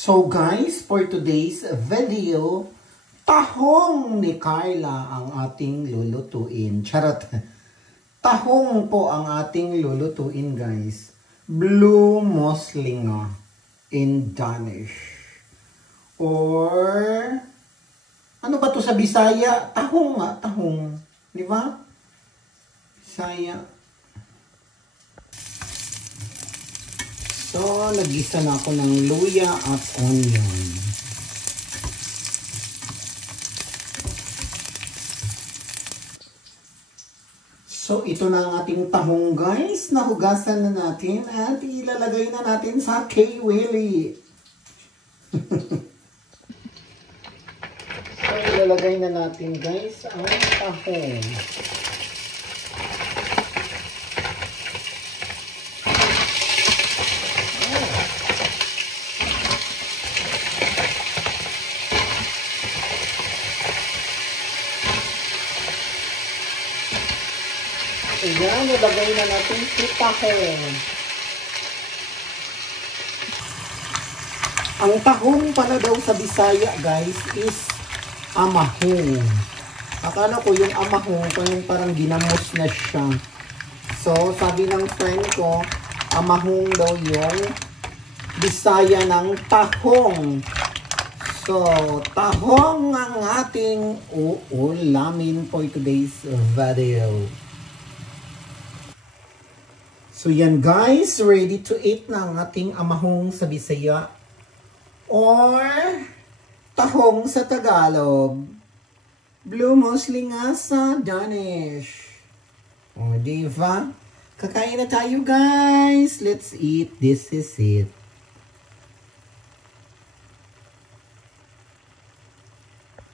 So guys, for today's video, tahong ni Carla ang ating lulutuin. Charot! Tahong po ang ating lulutuin guys. Blue Muslinga in Danish. Or, ano ba to sa Bisaya? Tahong nga, tahong. Di ba? Bisaya. So, nag-isa na ako ng luya at onion. So, ito na ang ating tahong guys. Nahugasan na natin at ilalagay na natin sa K-Willy. So, ilalagay na natin guys ang tahong. Ayan, nilagay na natin si tahong. Ang tahong pala daw sa Bisaya, guys, is amahong. Akala ko yung amahong, parang ginamos na siya. So, sabi ng friend ko, amahong daw yung Bisaya ng tahong. So, tahong ang ating uulamin for today's video. So yan guys, ready to eat na ang ating amahong sa Bisaya or tahong sa Tagalog. Blue Muslinga sa Danish. O diba? Kakain na tayo guys. Let's eat. This is it.